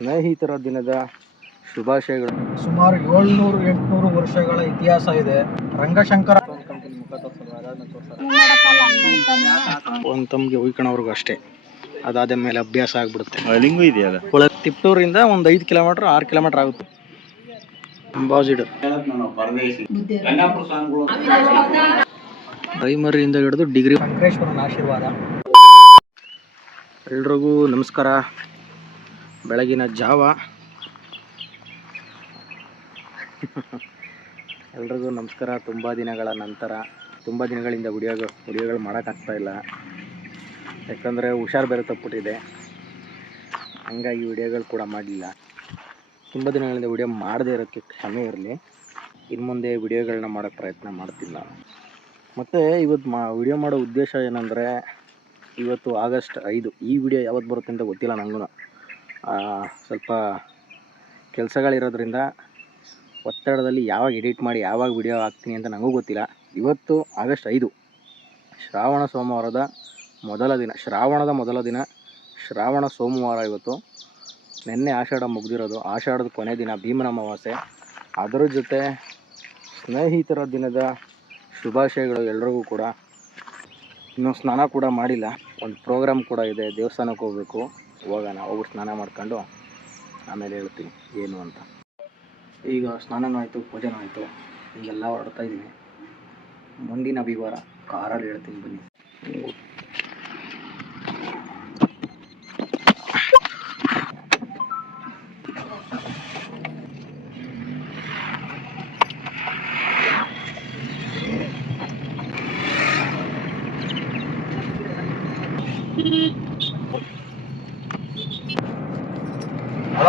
ಸ್ನೇಹಿತರ ದಿನದ ಶುಭಾಶಯಗಳು. ಸುಮಾರು ಏಳ್ನೂರು ಎಂಟುನೂರು ವರ್ಷಗಳ ಇತಿಹಾಸ ಇದೆ. ರಂಗಶಂಕರ ಒಂದು ತಮ್ಗೆ ಉಯ್ಕೊಳೋರ್ಗು ಅಷ್ಟೇ. ಅದಾದ ಮೇಲೆ ಅಭ್ಯಾಸ ಆಗ್ಬಿಡುತ್ತೆ. ಲಿಂಗು ಇದೆಯಲ್ಲ? ಒಳ ತಿಪ್ಟೂರಿಂದ ಒಂದು ಐದು ಕಿಲೋಮೀಟ್ರ್ ಆರು ಕಿಲೋಮೀಟ್ರ್ ಆಗುತ್ತೆ. ಅಂಬಾಸಿಡರ್ ಪ್ರೈಮರಿಯಿಂದ ಹಿಡಿದು ಡಿಗ್ರಿ ಆಶೀರ್ವಾದ. ಎಲ್ರಿಗೂ ನಮಸ್ಕಾರ. ಬೆಳಗಿನ ಜಾವ. ಎಲ್ರಿಗೂ ನಮಸ್ಕಾರ. ತುಂಬ ದಿನಗಳ ನಂತರ, ತುಂಬ ದಿನಗಳಿಂದ ವಿಡಿಯೋಗಳು ವಿಡಿಯೋಗಳು ಮಾಡೋಕ್ಕಾಗ್ತಾ ಇಲ್ಲ. ಯಾಕಂದರೆ ಹುಷಾರು ಬೇರೆ ತಪ್ಪಿಟ್ಟಿದೆ ಹಂಗಾಗಿ ವಿಡಿಯೋಗಳು ಕೂಡ ಮಾಡಲಿಲ್ಲ. ತುಂಬ ದಿನಗಳಿಂದ ವಿಡಿಯೋ ಮಾಡದೇ ಇರೋಕ್ಕೆ ಕ್ಷಮೆ ಇರಲಿ. ಇನ್ನು ಮುಂದೆ ವಿಡಿಯೋಗಳನ್ನ ಮಾಡೋಕ್ಕೆ ಪ್ರಯತ್ನ ಮಾಡ್ತೀನಿ ನಾನು. ಮತ್ತು ಇವತ್ತು ಮಾ, ವಿಡಿಯೋ ಮಾಡೋ ಉದ್ದೇಶ ಏನಂದರೆ, ಇವತ್ತು ಆಗಸ್ಟ್ ಐದು. ಈ ವಿಡಿಯೋ ಯಾವತ್ತು ಬರುತ್ತೆ ಅಂತ ಗೊತ್ತಿಲ್ಲ ನನಗೂ ಸ್ವಲ್ಪ ಕೆಲಸಗಳಿರೋದ್ರಿಂದ ಒತ್ತಡದಲ್ಲಿ ಯಾವಾಗ ಎಡಿಟ್ ಮಾಡಿ ಯಾವಾಗ ವಿಡಿಯೋ ಹಾಕ್ತೀನಿ ಅಂತ ನನಗೂ ಗೊತ್ತಿಲ್ಲ. ಇವತ್ತು ಆಗಸ್ಟ್ ಐದು, ಶ್ರಾವಣ ಸೋಮವಾರದ ಮೊದಲ ದಿನ, ಶ್ರಾವಣದ ಮೊದಲ ದಿನ, ಶ್ರಾವಣ ಸೋಮವಾರ ಇವತ್ತು. ನಿನ್ನೆ ಆಷಾಢ ಮುಗಿದಿರೋದು, ಆಷಾಢದ ಕೊನೆ ದಿನ, ಭೀಮನ ಅಮಾವಾಸ್ಯೆ. ಅದರ ಜೊತೆ ಸ್ನೇಹಿತರ ದಿನದ ಶುಭಾಶಯಗಳು ಎಲ್ರಿಗೂ ಕೂಡ. ಇನ್ನೂ ಸ್ನಾನ ಕೂಡ ಮಾಡಿಲ್ಲ, ಒಂದು ಪ್ರೋಗ್ರಾಮ್ ಕೂಡ ಇದೆ, ದೇವಸ್ಥಾನಕ್ಕೆ ಹೋಗಬೇಕು. ಹೋಗೋಣ ಹೋಗ್ಬಿಟ್ಟು ಸ್ನಾನ ಮಾಡ್ಕೊಂಡು ಆಮೇಲೆ ಹೇಳ್ತೀನಿ ಏನು ಅಂತ. ಈಗ ಸ್ನಾನನೂ ಆಯಿತು, ಪೂಜೆನೂ ಆಯಿತು ಈಗೆಲ್ಲ ಹೊರಡ್ತಾ ಇದ್ದೀನಿ. ಮುಂದಿನ ವಿವರ ಕಾರಲ್ಲಿ ಹೇಳ್ತೀನಿ ಬನ್ನಿ.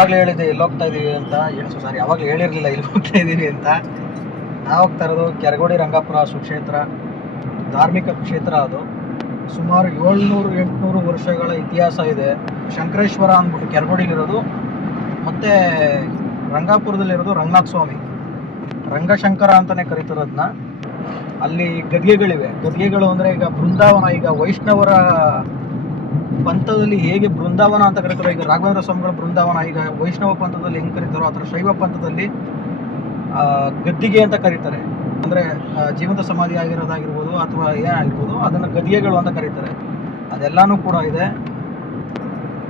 ಅವಾಗಲೇ ಹೇಳಿದ್ದೆ ಎಲ್ಲಿ ಹೋಗ್ತಾ ಇದೀವಿ ಅಂತ. ಸಾರಿ ಯಾವಾಗಲೂ ಹೇಳಿರಲಿಲ್ಲ ಇಲ್ಲಿ ಹೋಗ್ತಾ ಇದ್ದೀವಿ ಅಂತ. ನಾವು ಹೋಗ್ತಾ ಇರೋದು ಕೆರಗೋಡಿ ರಂಗಾಪುರ ಸುಕ್ಷೇತ್ರ, ಧಾರ್ಮಿಕ ಕ್ಷೇತ್ರ ಅದು. ಸುಮಾರು ಏಳ್ನೂರು, ಎಂಟುನೂರು ವರ್ಷಗಳ ಇತಿಹಾಸ ಇದೆ. ಶಂಕರೇಶ್ವರ ಅಂದ್ಬಿಟ್ಟು ಕೆರಗೋಡಿಲಿರೋದು. ಮತ್ತು ರಂಗಾಪುರದಲ್ಲಿರೋದು ರಂಗನಾಥ ಸ್ವಾಮಿ ರಂಗಶಂಕರ ಅಂತಲೇ ಕರೀತಿರೋದನ್ನ ಅಲ್ಲಿ ಗದ್ಗೆಗಳಿವೆ. ಗದ್ಗೆಗಳು ಅಂದರೆ ಈಗ ಬೃಂದಾವನ, ಈಗ ವೈಷ್ಣವರ ಪಂಥದಲ್ಲಿ ಹೇಗೆ ಬೃಂದಾವನ ಅಂತ ಕರೀತಾರೋ, ಈಗ ರಾಘವೇಂದ್ರ ಸ್ವಾಮಿಗಳ ಬೃಂದಾವನ, ಈಗ ವೈಷ್ಣವ ಪಂಥದಲ್ಲಿ ಹೆಂಗೆ ಕರೀತಾರೋ, ಆ ಥರ ಶೈವ ಪಂಥದಲ್ಲಿ ಗದ್ದಿಗೆ ಅಂತ ಕರೀತಾರೆ. ಅಂದರೆ ಜೀವಂತ ಸಮಾಧಿ ಆಗಿರೋದಾಗಿರ್ಬೋದು ಅಥವಾ ಏನಾಗಿರ್ಬೋದು, ಅದನ್ನು ಗದಿಗೆಗಳು ಅಂತ ಕರೀತಾರೆ. ಅದೆಲ್ಲನೂ ಕೂಡ ಇದೆ.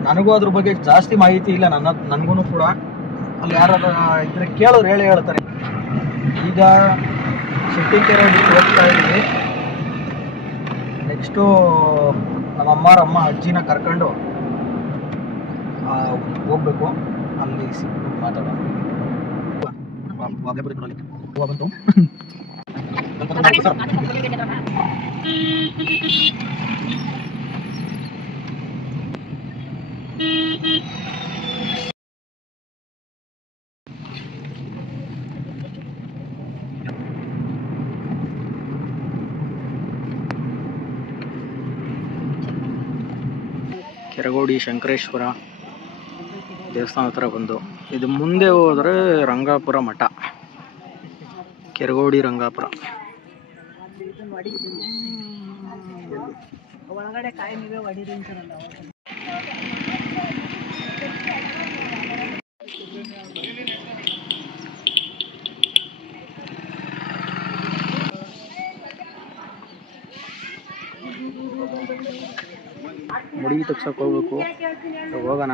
ನನಗೂ ಅದ್ರ ಬಗ್ಗೆ ಜಾಸ್ತಿ ಮಾಹಿತಿ ಇಲ್ಲ, ನನ್ನ ನನಗೂ ಕೂಡ. ಅಲ್ಲಿ ಯಾರು ಇದ್ರೆ ಕೇಳೋರು ಹೇಳಿ ಹೇಳ್ತಾರೆ. ಈಗ ಶೆಟ್ಟಿಕೆರೆ ಕೆರೆ ಹೋಗ್ತಾ ಇದ್ದೀವಿ. ನೆಕ್ಸ್ಟು ನಮ್ಮ ಅಮ್ಮಾರ ಅಮ್ಮ ಅಜ್ಜಿನ ಕರ್ಕೊಂಡು ಹೋಗ್ಬೇಕು. ಅಲ್ಲಿ ಸಿಕ್ಕು ಮಾತಾಡೋಣ. ಬಂತು. ಕೆರಗೋಡಿ ಶಂಕರೇಶ್ವರ ದೇವಸ್ಥಾನ ಹತ್ರ ಬಂದು. ಇದು ಮುಂದೆ ಹೋದರೆ ರಂಗಾಪುರ ಮಠ. ಕೆರಗೋಡಿ ರಂಗಾಪುರ. ಒಳಗಡೆ ಕಾಯಿ ನೀವೇ ಅಂತಾರಲ್ಲ ತಗ್ಸಕ್ಕೆ ಹೋಗ್ಬೇಕು. ಹೋಗೋಣ.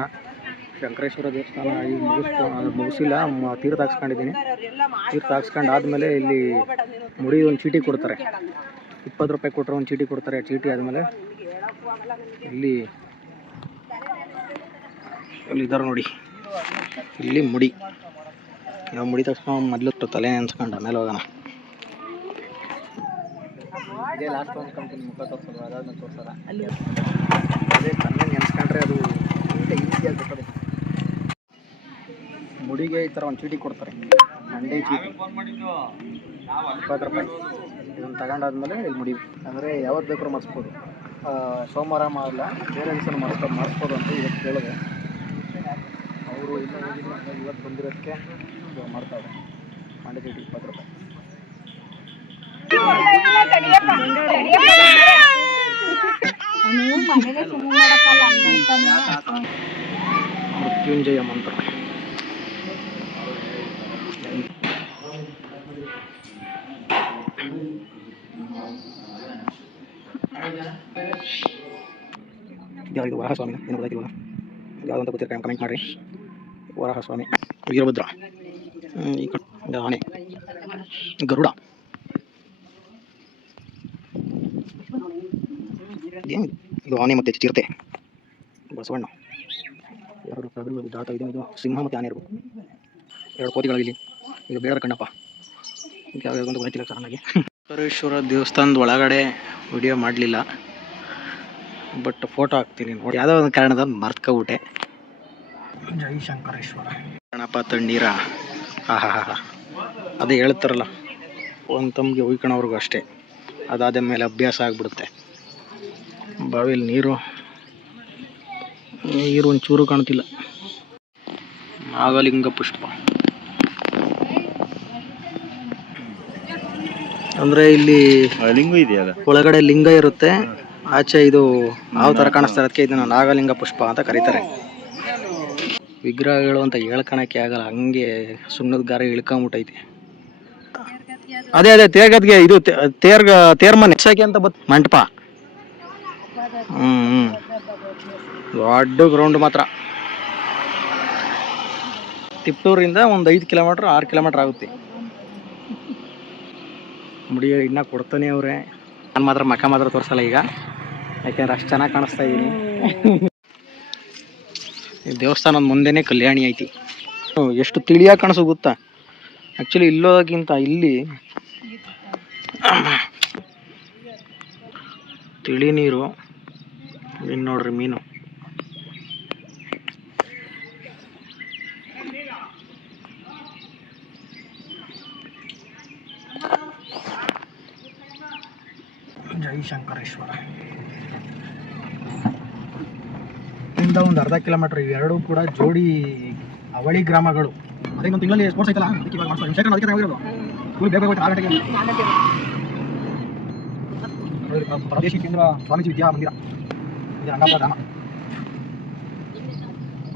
ಶಂಕರೇಶ್ವರ ದೇವಸ್ಥಾನ ಈಗ ಮುಗಿಸ್ಕೊ ಅದು ಮುಗಿಸಿಲ್ಲ ತೀರ್ಥ ಹಾಕ್ಸ್ಕೊಂಡಿದ್ದೀನಿ. ತೀರ್ಥ ಹಾಕ್ಸ್ಕೊಂಡು ಆದಮೇಲೆ ಇಲ್ಲಿ ಮುಡಿ ಒಂದು ಚೀಟಿ ಕೊಡ್ತಾರೆ. ಇಪ್ಪತ್ತು ರೂಪಾಯಿ ಕೊಟ್ಟರೆ ಒಂದು ಚೀಟಿ ಕೊಡ್ತಾರೆ, ಚೀಟಿ ಆದಮೇಲೆ ಇಲ್ಲಿ ಇಲ್ಲಿ ಇದ್ದಾರೆ ನೋಡಿ. ಇಲ್ಲಿ ಮುಡಿ. ನಾವು ಮುಡಿ ತಕ್ಷಣ ಮೊದಲು ತಲೆ ನೆನ್ಸ್ಕೊಂಡು ಆಮೇಲೆ ಹೋಗೋಣ. ಲಾಸ್ಟ್ ಮುಖ ತೋರಿಸೋದು ಅದಾದ್ಮೇಲೆ ತೋರಿಸಲ್ಲ ಅದೇ ತನ್ನ ನೆನ್ಸ್ಕೊಂಡ್ರೆ ಅದು ಈಸಿ ಆಗ್ತದೆ ಮುಡಿಗೆ ಈ ಥರ ಒಂದು ಚೀಟಿ ಕೊಡ್ತಾರೆ. ಮಂಡೆ ಚೀಟಿ. ಇಪ್ಪತ್ತು ರೂಪಾಯಿ. ಇದನ್ನು ತಗೊಂಡಾದ್ಮೇಲೆ ಇಲ್ಲಿ ಮುಡಿ. ಅಂದರೆ ಯಾವತ್ತು ಬೇಕಾದ್ರೂ ಮಾಡಿಸ್ಬೋದು. ಸೋಮವಾರ ಮಾಡಲ್ಲ ಬೇರೆ ದಿವಸ ಮಾಡಿಸ್ಕೊ, ಮಾಡಿಸ್ಬೋದು ಅಂತ ಇವತ್ತು ಕೇಳಿದೆ. ಅವರು ಇನ್ನೂ ಇವತ್ತು ಬಂದಿರೋದಕ್ಕೆ ಇವಾಗ ಮಾಡ್ತಾವ್ರೆ ಮಂಡೆ ಚೀಟಿ ಇಪ್ಪತ್ತು ರೂಪಾಯಿ. ಮೃತ್ಯುಂಜಯ ಮಂತ್ರ ಯಾವುದು ವರಾಹ ಸ್ವಾಮಿ ಏನು ಗೊತ್ತಾಗಿಲ್ವಲ್ಲ ಯಾವುದು ಅಂತ ಗೊತ್ತಿರ ಕಮೆಂಟ್ ಮಾಡಿರಿ ವರಾಹ ಸ್ವಾಮಿ ವೀರಭದ್ರ ಹ್ಮ್, ಈ ಕಡೆ ಒಂದು ಆನೆ ಗರುಡ ಇದು ಆನೆ ಮತ್ತು ಚಿರತೆ? ಬಸವಣ್ಣ. ಎರಡು ಕಡಲು ದಾಟ ಇದೆ ಇದು ಸಿಂಹ ಮತ್ತು ಆನೆ ಇರಬೇಕು ಎರಡು ಕೋತಿಗಳು ಇದು ಬೇಡ ಕಣ್ಣಪ್ಪ. ಯಾವ್ಯಾವ ಗೊತ್ತಿಲ್ಲ ಚೆನ್ನಾಗಿ ಸುರೇಶ್ವರ ದೇವಸ್ಥಾನದ ಒಳಗಡೆ ವಿಡಿಯೋ ಮಾಡಲಿಲ್ಲ. ಬಟ್ ಫೋಟೋ ಹಾಕ್ತೀನಿ. ನೋಡಿ ಯಾವುದೋ ಒಂದು ಕಾರಣದ ಮರ್ತ್ಕೊಬಿಟ್ಟೆ ಜೈ ಶಂಕರೇಶ್ವರ. ಗಣಪ ತಣ್ಣೀರ. ಹಾ ಹಾ ಹಾ ಅದೇ ಹೇಳ್ತಾರಲ್ಲ ಒಂದು ತಮಗೆ ಉಯ್ಕೊಳೋರ್ಗು ಅಷ್ಟೇ. ಅದಾದ ಮೇಲೆ ಅಭ್ಯಾಸ ಆಗಿಬಿಡುತ್ತೆ. ಬಾವಿಲಿ ನೀರು ನೀರು ಒಂಚೂರು ಕಾಣ್ತಿಲ್ಲ. ನಾಗಲಿಂಗ ಪುಷ್ಪ. ಅಂದ್ರೆ ಇಲ್ಲಿ ಲಿಂಗ ಇದೆಯಲ್ಲ ಒಳಗಡೆ ಲಿಂಗ ಇರುತ್ತೆ ಆಚೆ ಇದು ಯಾವ ತರ ಕಾಣಿಸ್ತಾ ಅದಕ್ಕೆ ಇದನ್ನ ನಾಗಲಿಂಗ ಪುಷ್ಪ ಅಂತ ಕರೀತಾರೆ. ವಿಗ್ರಹಗಳು ಅಂತ ಹೇಳ್ಕೊಳಕ್ಕೆ ಆಗಲ್ಲ ಹಂಗೆ ಸುಣ್ಣದ ಗಾರ ಇಳ್ಕೊಂಬಿಟ್ಟೈತಿ. ಅದೇ ಅದೇ ತೇರ್ಗದ್ಗೆ ಇದು ತೇರ್ಗ ತೇರ್ಮನೆ. ಹೆಚ್ಚಾಗಿ ಅಂತ ಬತ್ ಮಂಟಪ. ಹ್ಮ್ ಹ್ಞೂ ದೊಡ್ಡ ಗ್ರೌಂಡ್ ಮಾತ್ರ. ತಿಪ್ಟೂರಿಂದ ಒಂದು ಐದು ಕಿಲೋಮೀಟ್ರ್ ಆರು ಕಿಲೋಮೀಟ್ರ್ ಆಗುತ್ತೆ. ಮುಡಿ ಇನ್ನ ಕೊಡ್ತಾನೆ ಅವ್ರೆ. ನಾನು ಮಾತ್ರ ಮಕ ಮಾತ್ರ ತೋರಿಸಲ್ಲ ಈಗ. ಯಾಕೆಂದ್ರೆ ಅಷ್ಟು ಚೆನ್ನಾಗಿ ಕಾಣಿಸ್ತಾ ಇದ್ದೀನಿ ದೇವಸ್ಥಾನದ ಮುಂದೆನೇ ಕಲ್ಯಾಣಿ ಐತಿ. ಎಷ್ಟು ತಿಳಿಯಾಗಿ ಕಾಣಿಸು ಗೊತ್ತಾ? ಆ್ಯಕ್ಚುಲಿ ಇಲ್ಲೋದಕ್ಕಿಂತ ಇಲ್ಲಿ ತಿಳಿ ನೀರು ಇನ್ನು ನೋಡ್ರಿ ಮೀನು. ಜೈ ಶಂಕರೇಶ್ವರ. ಇಂದ ಒಂದು ಅರ್ಧ ಕಿಲೋಮೀಟರ್ ಇವೆರಡೂ ಕೂಡ ಜೋಡಿ ಅವಳಿ ಗ್ರಾಮಗಳು. ಅದೇ ಒಂದು ತಿಂಗಳಲ್ಲಿ ಸ್ಪೋರ್ಟ್ಸ್ ಐತಲ್ಲ? ಅದಕ್ಕೆ ಇವಾಗ ಮಾಡ್ತಾರೆ ಸೆಕೆಂಡ್ ಅದಕ್ಕೆ ಹೋಗಿರೋದು ಸ್ಕೂಲ್ ಬೇಗ ಹೋಗ್ತಾರೆ ಆರು ಗಂಟೆಗೆ. ನೋಡಿ, ಪ್ರಾದೇಶಿಕ ಕೇಂದ್ರ ಸ್ವಾಮೀಜಿ ವಿದ್ಯಾ ಮಂದಿರ ಇದು ರಂಗಾಪುರ ಧಾಮ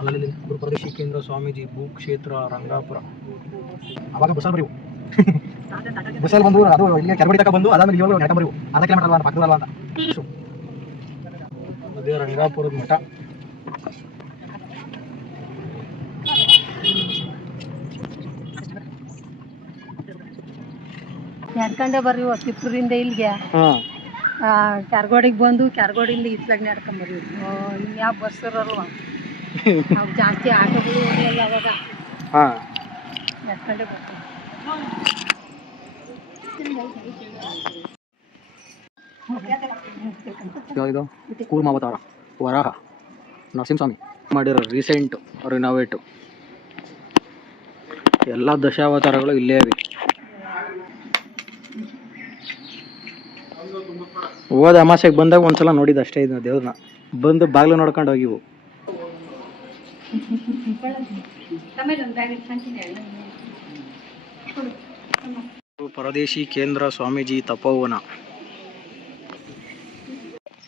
ಅಲ್ಲಲ್ಲಿ ಕೇಂದ್ರ ಸ್ವಾಮೀಜಿ ಭೂ ಕ್ಷೇತ್ರ ರಂಗಾಪುರ. ಅವಾಗ ಬಸ್ಸಲ್ಲಿ ಬರೀವು. ಬಸ್ಸಲ್ಲಿ ಬಂದು ಅದು ಇಲ್ಲಿಗೆ ಕೆರಬಡಿ ತಕ ಬಂದು ಅದಾದ್ಮೇಲೆ ಇವಾಗ ನಡ್ಕೊಂಡ್ ಬರೀವು. ಅರ್ಧ ಕಿಲೋಮೀಟರ್ ಅಲ್ವಾ ಪಕ್ಕದಲ್ಲ ಅಂತ. ಅದೇ ರಂಗಾಪುರದ ಮಠ. ನಡ್ಕೊಂಡೆ ಬರ್ರಿ ತಿಪ್ಪೂರಿಂದ ಇಲ್ಲಿಗೆ. ಹಾಂ ಕ್ಯಾರ್ಗೋಡಿಗೆ ಬಂದು ಕ್ಯಾರ್ಗೋಡಿಂದ ಇತ್ಲಾಗ ನಡ್ಕೊಂಬರ್ರಿ ಯಾವ ಬಸ್ ಇರಲ್ವ ನಾವು ಜಾಸ್ತಿ ಆಟೋಗಳು ಹೋಗಲ್ಲ ಅವಾಗ ಹಾಂ. ನಡ್ಕೊಂಡೇ ಬರ್ತೀವಿ ಇದು ಕೂರ್ಮಾವತಾರ ವರಾಹ ನರಸಿಂಹಸ್ವಾಮಿ ಮಾಡಿರೋ ರೀಸೆಂಟ್ ರಿನೋವೇಟು ಎಲ್ಲ ದಶಾವತಾರಗಳು ಇಲ್ಲೇ ಇವೆ. ಹೋದ ಅಮಾಸೆಗೆ ಬಂದಾಗ ಒಂದ್ಸಲ ನೋಡಿದ್ದು ಅಷ್ಟೇ ಇದ್ನ ದೇವ್ರನ್ನ. ಬಂದು ಬಾಗಿಲು ನೋಡ್ಕೊಂಡು ಹೋಗಿವು. ಪರದೇಶಿ ಕೇಂದ್ರ ಸ್ವಾಮೀಜಿ ತಪೋವನ.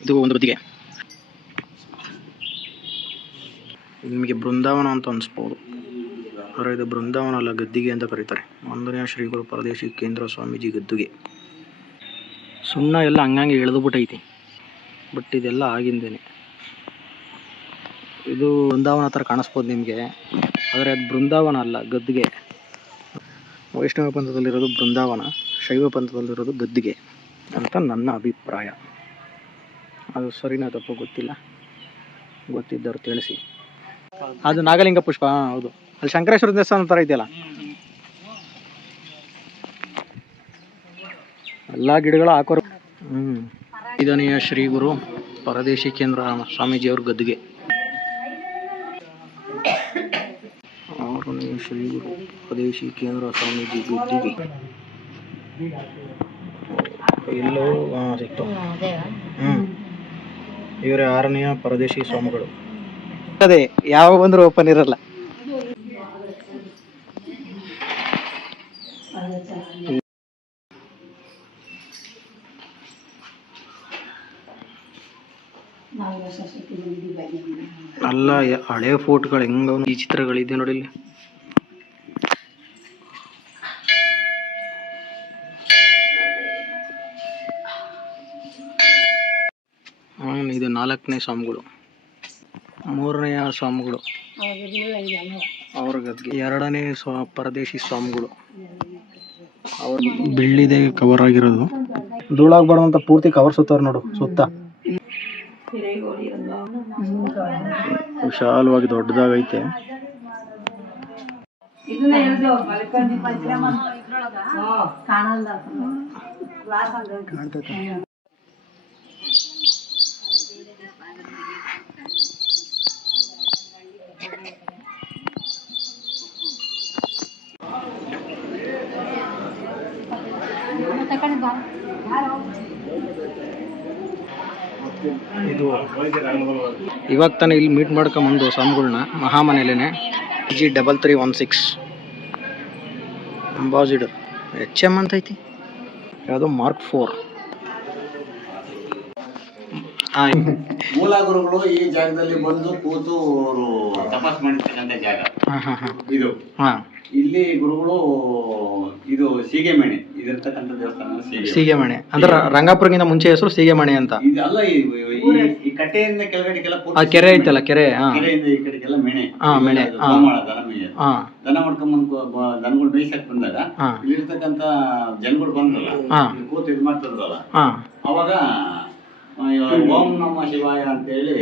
ಇದು ಒಂದು ಬದಿಗೆ. ನಿಮಗೆ ಬೃಂದಾವನ ಅಂತ ಅನಿಸ್ಬೋದು. ಆದರೆ ಇದು ಬೃಂದಾವನ ಅಲ್ಲ ಗದ್ದಿಗೆ ಅಂತ ಕರೀತಾರೆ. ಒಂದನೆಯ ಶ್ರೀಗಳು ಪರದೇಶಿ ಕೇಂದ್ರ ಸ್ವಾಮೀಜಿ ಗದ್ದುಗೆ. ಸುಣ್ಣ ಎಲ್ಲ ಹಂಗಂಗೆ ಎಳೆದು ಬಿಟ್ಟೈತಿ. ಬಟ್ ಇದೆಲ್ಲ ಆಗಿಂದೇನೆ. ಇದು ಬೃಂದಾವನ ಥರ ಕಾಣಿಸ್ಬೋದು ನಿಮಗೆ. ಆದರೆ ಅದು ಬೃಂದಾವನ ಅಲ್ಲ ಗದ್ದಿಗೆ ವೈಷ್ಣವ ಪಂಥದಲ್ಲಿರೋದು ಬೃಂದಾವನ, ಶೈವ ಪಂಥದಲ್ಲಿರೋದು ಗದ್ದಿಗೆ ಅಂತ ನನ್ನ ಅಭಿಪ್ರಾಯ. ಅದು ಸರಿನಾ ತಪ್ಪು ಗೊತ್ತಿಲ್ಲ. ಗೊತ್ತಿದ್ದವ್ರು ತಿಳಿಸಿ. ಅದು ನಾಗಲಿಂಗ ಪುಷ್ಪ ಹೌದು. ಅಲ್ಲಿ ಶಂಕರೇಶ್ವರ ದೇವಸ್ಥಾನ ಥರ ಇದೆಯಲ್ಲ ಎಲ್ಲ ಗಿಡಗಳು ಹಾಕೋರು. ಹ್ಞೂ ಐದನೆಯ ಶ್ರೀ ಗುರು ಪರದೇಶಿ ಕೇಂದ್ರ ಸ್ವಾಮೀಜಿಯವ್ರ ಗದ್ದುಗೆ. ಆರನೆಯ ಶ್ರೀ ಗುರು ಪರದೇಶಿ ಕೇಂದ್ರ ಸ್ವಾಮೀಜಿ ಗದ್ದುಗೆ. ಎಲ್ಲೋ ಹಾಂ ಸಿಕ್ತು. ಹ್ಞೂ ಇವರೇ ಆರನೆಯ ಪರದೇಶಿ ಸ್ವಾಮಿಗಳು. ಅದೇ ಯಾವ ಬಂದರೂ ಓಪನ್ ಇರಲ್ಲ. ಅಲ್ಲ ಹಳೆ ಫೋಟೋಗಳು ಹೆಂಗ ಈ ಚಿತ್ರಗಳಿದೆ ನೋಡಿ ಇಲ್ಲಿ. ಇದು ನಾಲ್ಕನೇ ಸ್ವಾಮಿಗಳು. ಮೂರನೆಯ ಸ್ವಾಮಿಗಳು. ಅವ್ರ ಗದ್ಗೆ ಎರಡನೇ ಸ್ವಾ ಪರದೇಶಿ ಸ್ವಾಮಿಗಳು. ಅವ್ರ ಬೆಳ್ಳಿದೆ ಕವರ್ ಆಗಿರೋದು. ಧೂಳಾಗ್ಬಾರ್ದು ಅಂತ ಪೂರ್ತಿ ಕವರ್ ಸುತ್ತವ್ರು ನೋಡು ಸುತ್ತ. ವಿಶಾಲವಾಗಿ ದೊಡ್ಡದಾಗೈತೆ. ಕಾಣಲ್ಲ. ಇದು. ಇವಾಗ ತಾನೇ ಇಲ್ಲಿ ಮೀಟ್ ಮಾಡ್ಕೊಂಬಂದು ಸ್ವಾಮಿಗಳ್ನ ಮಹಾಮನೆಲೇನೆ G double three one six ambassador H M ಅಂತ ಐತಿ. ಯಾವುದು ಮಾರ್ಕ್ ಫೋರ್ ಹಾಂ ಮೂಲ ಗುರುಗಳು ಈ ಜಾಗದಲ್ಲಿ ಬಂದು ಕೂತು ಅವರು ತಪಾಸ್ ಮಾಡಿರ್ತಕ್ಕಂಥ ಜಾಗ. ಇದು. ಹಾಂ. ಇಲ್ಲಿ ಗುರುಗಳು ಇದು ಸೀಗೆಮಣೆ ಇದಿರ್ತಕ್ಕಂಥ ದೇವಸ್ಥಾನ ಸೀಗೆ ಸೀಗೆಮಣೆ. ಅಂದ್ರೆ ರಂಗಾಪುರಗಿಂತ ಮುಂಚೆ ಹೆಸರು ಸೀಗೆಮಣೆ ಅಂತ. ಇದಲ್ಲ ಈ- ಕಟ್ಟೆಯಿಂದ ಕೆಳಗಡೆಗೆಲ್ಲ ಆ ಕೆರೆ ಐತಲ್ಲ ಕೆರೆ ಕೆರೆಯಿಂದ ಈ ಕಡೆಗೆಲ್ಲ ಮೆಣೆ. ಹಾ, ಮೆಣೆ. ಗೋಮಾಳ ದನ ಮಾಡ್ಕೊಂಡ್ ಹಾಂ. ದನ ಮಾಡ್ಕೊಂಬಂದ್ ದನಗಳು ಬೇಯಿಸಕ್ ಬಂದಾಗ ಇಲ್ಲಿರ್ತಕ್ಕಂಥ ಜನಗಳು ಬಂದ್ರಲ್ಲ ಕೂತು ಇದು ಮಾಡ್ತಿದ್ರಲ್ಲ ಹಾಂ. ಅವಾಗ ಆ, ಇವಾಗ ಓಂ ನಮ ಶಿವಾಯ ಅಂತೇಳಿ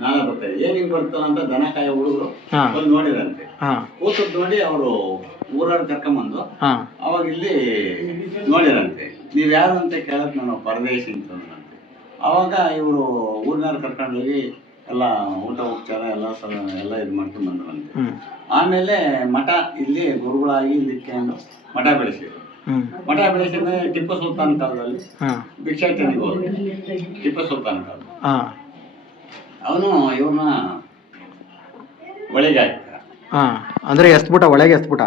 ನಾಳೆ ಬರ್ತಾರೆ. ಏನಿಗೆ ಬರ್ತಾರ ಅಂತ ದನ ಕಾಯ ಹುಡುಗರು ಬಂದು ನೋಡಿರಂತೆ. ಹಾಂ. ಕೂತದ್ ನೋಡಿ ಅವರು ಊರವ್ರು ಕರ್ಕೊಂಬಂದು ಅವಾಗ ಇಲ್ಲಿ ನೋಡಿರಂತೆ. ನೀವ್ ಯಾರು ಅಂತ ಕೇಳಕ್ ನಾನು ಪರದೇಶಿ ಅಂತಂದ್ರಂತೆ ಅವಾಗ ಇವರು ಊರಿನವ್ರು ಕರ್ಕೊಂಡು ಹೋಗಿ ಎಲ್ಲ ಊಟ ಉಪಚಾರ ಎಲ್ಲ ಸ ಎಲ್ಲ ಇದು ಮಾಡ್ಕೊಂಡು ಬಂದ್ರಂತೆ. ಆಮೇಲೆ ಮಠ ಇಲ್ಲಿ ಗುರುಗಳಾಗಿ ಇದಕ್ಕೆಂದು ಮಠ ಬೆಳೆಸಿದ್ರು. ಮಠ ಬೆಳೆಸಿದ್ರೆ ಟಿಪ್ಪು ಸುಲ್ತಾನ್ ಕಾಲದಲ್ಲಿ ಭಿಕ್ಷಾ ಭಿಕ್ಷಾಟನೆಗೆ ಹೋದ್ರು. ಟಿಪ್ಪು ಸುಲ್ತಾನ್ ಕಾಲ ಅವನು ಇವ್ರನ್ನ ಒಳಗೆ ಹಾಕ್ತ ಅಂದ್ರೆ ಅಂದರೆ ಎಸ್ಬಿಟ ಒಳಗೆ ಎಸ್ಬಿಟ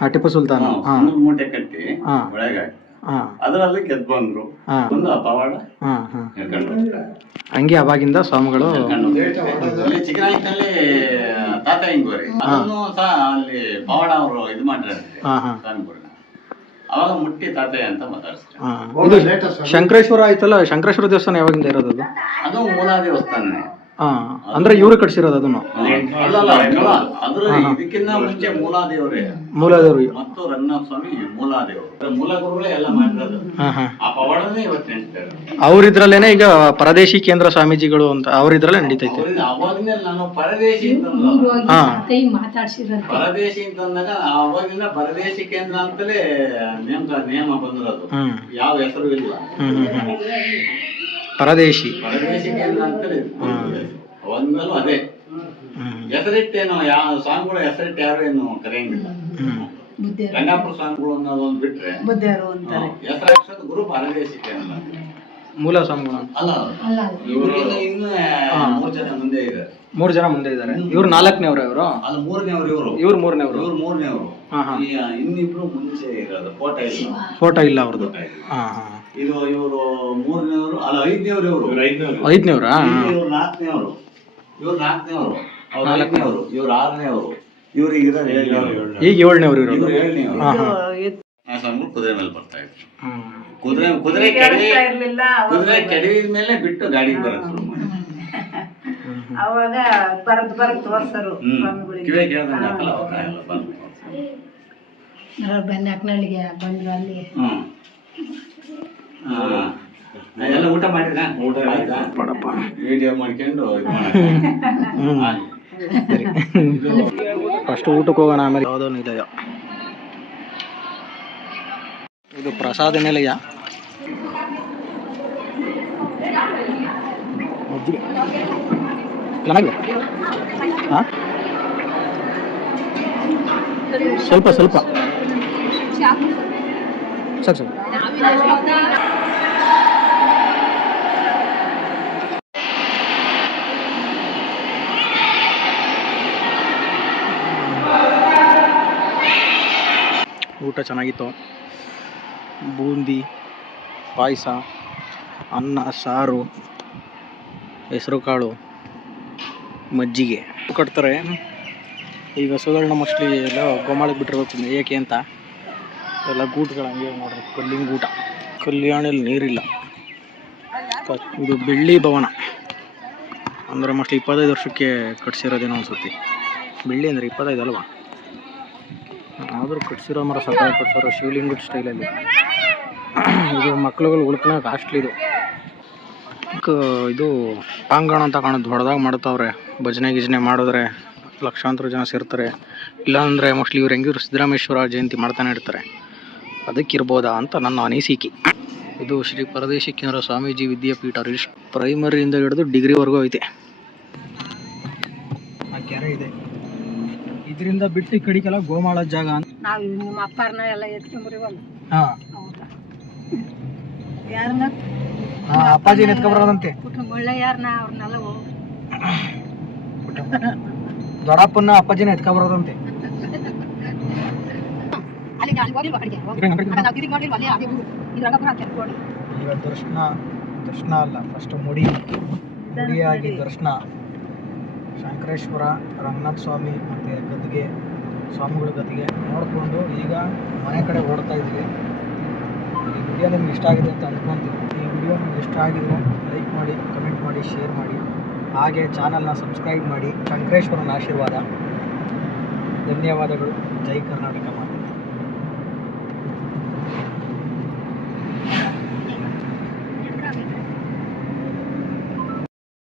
ಹಾಂ ಟಿಪ್ಪು ಸುಲ್ತಾನ. ಹಾಂ. ಮೂಟೆ ಕಟ್ಟಿ ಹಾ. ಒಳಗೆ ಹಾಂ. ಅದರಲ್ಲಿ ಗೆದ್ದು ಬಂದ್ರು. ಹಾಂ. ಒಂದು ಆ ಪವಾಡ ಹಾಂ ಹಾಂ. ಹೇಳ್ಕೊಂಡು. ಹೋಗ್ತಾರೆ. ಹಂಗೆ ಅವಾಗಿಂದ ಸ್ವಾಮಿಗಳು ಹೇಳ್ಕೊಂಡು. ಹೋಗ್ತಾರೆ. ಅಲ್ಲಿ ಚಿಕ್ಕನಾಯ್ಕಲ್ಲಿ ತಾತ ಹಿಂಗೋರಿ ಅದನ್ನು ಸಹ ಅಲ್ಲಿ ಪವಾಡ ಅವರು ಇದು ಮಾಡಿರಂತೆ ಹಾಂ ಹಾಂ. ಸ್ವಾಮಿಗಳ್ನ. ಅವಾಗ ಮುಟ್ಟಿ ತಾತಯ್ಯ ಅಂತ ಮಾತಾಡಿಸ್ತಾರೆ. ಹಾಂ. ಇದು ಶಂಕರೇಶ್ವರ ಆಯ್ತಲ್ಲ? ಶಂಕರೇಶ್ವರ ದೇವಸ್ಥಾನ ಯಾವಾಗಿಂದ ಇರೋದು ಅದು? ಮೂಲ ದೇವಸ್ಥಾನ ಹಾಂ ಅಂದರೆ ಇವರು ಕಟ್ಸಿರೋದು ಅದನ್ನು. ಅಲ್ಲಲ್ಲ ಮೂಲ ಅದ್ರ ಇದಕ್ಕಿಂತ ಮುಂಚೆ ಮೂಲಾದೇವರೇ. ಮೂಲದೇವರು. ಮತ್ತು ರಂಗನಾಥ ಸ್ವಾಮಿ ಮೂಲಾದೇವರು. ಮೂಲ ಗುರುಗಳೇ ಎಲ್ಲ ಮಾಡಿರೋದು. ಹಾಂ ಹಾಂ. ಆ ಪವಾಡನೇ ಇವತ್ತು ನೆನ್ಸ್ತಾರೆ ಅವ್ರಿದ್ರಲ್ಲೇನೆ ಈಗ ಪರದೇಶಿ ಕೇಂದ್ರ ಸ್ವಾಮೀಜಿಗಳು ಅಂತ ಅವ್ರಿದ್ರಲ್ಲೇ ನಡೀತೈತೆ. ಅವ್ರಿಗೆ ಅವಾಗಿನ ನಾನು ಪರದೇಶಿ ಅಂತಂದ್ರಲ್ಲ. ಹಾ. ಅತ್ತೆ ಮಾತಾಡ್ಸಿರಂತೆ ಪರದೇಶಿ ಅಂತಂದಾಗ ಅವಾಗಿಂದ ಪರದೇಶಿ ಕೇಂದ್ರ ಅಂತಲೇ ನೇಮ ನೇಮ ಬಂದಿರೋದು. ಹ್ಮ್. ಯಾವ ಹೆಸರು ಇಲ್ಲ. ಹ್ಮ್ ಹ್ಮ್ ಹ್ಮ್. ಪರದೇಶಿ. ಕೇಂದ್ರ ಅಂತಲೇ ಅವಾಗಿಂದಲೂ ಅದೇ. ಹ್ಮ್. ಹೆಸರಿಟ್ಟೇನು ಯಾವ ಸ್ವಾಮಿಗಳು ಹೆಸರಿಟ್ಟು ಯಾರು ಏನು ಕರೆಯಂಗಿಲ್ಲ. ರಂಗಾಪುರ ಸ್ವಾಮಿಗಳು ಅನ್ನೋದೊಂದು ಬಿಟ್ರೆ. ಬುದ್ಧಿಯರು ಅಂತಾರೆ. ಹೆಸರು ಗುರು ಪರದೇಶಿ ಕೇಂದ್ರ ಮೂಲ ಸ್ವಾಮಿಗಳು ಅಲ್ಲ ಅಲ್ಲ. ಇವ್ರಿಗಿಂತ ಇನ್ನೂ ಮೂರು ಜನ ಮುಂದೆ ಇದ್ದಾರೆ. ಮೂರು ಜನ ಮುಂದೆ ಇದ್ದಾರೆ. ಇವ್ರು ನಾಲ್ಕನೇವ್ರ ಇವರು? ಅಲ್ಲ ಮೂರನೇವ್ರು ಇವರು. ಇವ್ರು ಮೂರನೇವ್ರು. ಇವ್ರು ಮೂರನೇವ್ರು. ಹಾ ಹಾ. ಇನ್ನಿಬ್ರು ಮುಂಚೆ ಇರೋದು ಫೋಟೋ ಇಲ್ಲ. ಫೋಟೋ ಇಲ್ಲ ಅವ್ರದ್ದು ಹಾ ಹಾ. ಇದು ಇವರು ಮೂರನೇವರು? ಅಲ್ಲ ಐದನೇವ್ರು ಇವರು. ಐದನೇವ್ರಾ. ಇವ್ರು ನಾಲ್ಕನೇವರು. ಇವ್ರು ನಾಲ್ಕನೇವರು. ಅವ್ರು ನಾಲ್ಕನೇವರು ಇವ್ರು ಆರನೇವರು. ಇವ್ರು ಏಳನೇವರು ಈಗ ಏಳನೇವ್ರು ಇವ್ರು ಏಳನೇವರು. ಆ ಕುದುರೆ ಮೇಲೆ ಬರ್ತಾ ಇದ್ರು ಕುದುರೆ ಕುದುರೆ ಕೆಡವಿ ಕುದುರೆ ಕೆಡವಿದ ಮೇಲೆ ಬಿಟ್ಟು ಗಾಡಿಗೆ ಬರಕ್ ಶುರು ಮಾಡಿ ಅವಾಗ ಬರದ್ ಬರದ್ ತೋರ್ಸರು ಹ್ಮ್. ಕಿವಿ ಕೇಳ್ದಂಗೆ ಹಾಕಲ್ಲ ಅವಾಗ ಎಲ್ಲ ಬಂದು ಬೆನ್ನಕ್ನಳ್ಳಿಗೆ ಬಂದ್ರು ಅಲ್ಲಿ. ಎಲ್ಲ ಊಟ ಮಾಡಿದ್ರಾ? ಊಟ ಆಯ್ತಾ? ಪಡಪ್ಪ. ವಿಡಿಯೋ ಮಾಡ್ಕೊಂಡು ಇದು ಫಸ್ಟ್ ಊಟಕ್ಕೆ ಹೋಗೋಣ ಆಮೇಲೆ ಯಾವುದೋ ನಿಲಯ ಇದು ಪ್ರಸಾದ ನಿಲಯ ಹಾಂ? ಸ್ವಲ್ಪ ಸ್ವಲ್ಪ. ಊಟ ಚೆನ್ನಾಗಿತ್ತು. ಬೂಂದಿ, ಪಾಯಸ, ಅನ್ನ, ಸಾರು, ಹೆಸರು ಕಾಳು, ಮಜ್ಜಿಗೆ. ಕಟ್ತಾರೆ. ಈಗ ಹಸುಗಳನ್ನ ಮೋಸ್ಟ್ಲಿ ಎಲ್ಲ ಗೋಮಾಳಕ್ಕೆ ಬಿಟ್ಟಿರ್ಬೇಕು ಏಕೆ ಅಂತ? ಎಲ್ಲ ಗೂಟಗಳು ಹಂಗೆ ನೋಡ್ರಿ, ಕಲ್ಲಿನ ಗೂಟ. ಕಲ್ಯಾಣಲ್ಲಿ ನೀರಿಲ್ಲ. ಇದು ಬೆಳ್ಳಿ ಭವನ. ಅಂದರೆ ಮೋಸ್ಟ್ಲಿ ಇಪ್ಪತ್ತೈದು ವರ್ಷಕ್ಕೆ ಕಟ್ಸಿರೋದೇನೋ ಅನ್ಸುತ್ತೆ. ಬೆಳ್ಳಿ ಅಂದರೆ ಇಪ್ಪತ್ತೈದು ಅಲ್ವಾ? ಆದರೂ ಕಟ್ಸಿರೋ ಮರ ಸಕ್ಕರೆ ಕಟ್ಸಿರೋ ಶಿವಲಿಂಗದ ಸ್ಟೈಲಲ್ಲಿ. ಇದು ಮಕ್ಳುಗಳು ಉಳ್ಕೊಳಕ್ಕೆ ಕಾಸ್ಟ್ಲಿ ಇದು. ಇದು ಪಾಂಗಣ ಅಂತ ಕಾಣೋದು ದೊಡ್ಡದಾಗಿ ಮಾಡ್ತಾವ್ರೆ. ಭಜನೆ ಗಿಜನೆ ಮಾಡಿದ್ರೆ ಲಕ್ಷಾಂತರ ಜನ ಸೇರ್ತಾರೆ. ಇಲ್ಲಾಂದರೆ ಮೋಸ್ಟ್ಲಿ ಇವ್ರು ಹೆಂಗಿದ್ರು ಸಿದ್ದರಾಮೇಶ್ವರ ಜಯಂತಿ ಮಾಡ್ತಾನೆ ಇರ್ತಾರೆ. ಅದಕ್ಕಿರ್ಬೋದಾ ಅಂತ ನನ್ನ ಅನಿಸಿಕೆ. ಇದು ಶ್ರೀ ಪರದೇಶಿ ಕೇಂದ್ರ ಸ್ವಾಮೀಜಿ ವಿದ್ಯಾಪೀಠ ರಿಷ್ ಪ್ರೈಮರಿಯಿಂದ ಹಿಡಿದು ಡಿಗ್ರಿವರೆಗೂ ಐತೆ. ಆ ಕೆರೆ ಇದೆ. ಇದರಿಂದ ಬಿಟ್ಟು ಈ ಕಡೆಗೆಲ್ಲ ಗೋಮಾಳ ಜಾಗ ಅಂತ. ನಾವು ನಿಮ್ಮ ಅಪ್ಪಾರನ್ನ ಎಲ್ಲ ಎತ್ಕೊಂಬರಿವಲ್ಲ ಹಾಂ. ಹೌದಾ? ಯಾರನ್ನ? ಅಪ್ಪಾಜಿನ ಎತ್ಕೊಂಬರೋದಂತೆ. ಕುಟುಂಬ ಒಳ್ಳೆ ಯಾರನ್ನ ಅವ್ರನ್ನೆಲ್ಲ ದೊಡ್ಡಪ್ಪನ ಅಪ್ಪಾಜಿನ ಎತ್ಕೊಬರೋದಂತೆ. ಅಲ್ಲಿಗೆ ಅಲ್ಲಿ ಹೋಗಿಲ್ವಾ ಕಡೆಗೆ ಹೋಗಿ ನಾವು ತಿರುಗಿ ನೋಡಿಲ್ವಾ ಅಲ್ಲಿ? ಅದೇ ಊರು. ಇದು ರಂಗಪುರ ಕೆರ್ಕೋಡಿ ಈಗ ದರ್ಶನ ದರ್ಶನ ಅಲ್ಲ ಫಸ್ಟ್ ಮುಡಿ. ಮುಡಿಯಾಗಿ ದರ್ಶನ. ಶಂಕರೇಶ್ವರ ರಂಗನಾಥ ಸ್ವಾಮಿ ಮತ್ತು ಗದ್ದಿಗೆ ಸ್ವಾಮಿಗಳ ಗದ್ದಿಗೆ ನೋಡಿಕೊಂಡು ಈಗ ಮನೆ ಕಡೆ ಓಡ್ತಾ ಇದ್ವಿ ಈ ವಿಡಿಯೋ ನಿಮ್ಗೆ ಇಷ್ಟ ಆಗಿದೆ ಅಂತ ಅಂದ್ಕೊಂತೀವಿ ಈ ವಿಡಿಯೋ ನಿಮ್ಗೆ ಇಷ್ಟ ಆಗಿದ್ರೆ ಲೈಕ್ ಮಾಡಿ ಕಮೆಂಟ್ ಮಾಡಿ ಶೇರ್ ಮಾಡಿ. ಹಾಗೆ ಚಾನಲ್ನ ಸಬ್ಸ್ಕ್ರೈಬ್ ಮಾಡಿ. ಶಂಕರೇಶ್ವರನ ಆಶೀರ್ವಾದ. ಧನ್ಯವಾದಗಳು. ಜೈ ಕರ್ನಾಟಕ.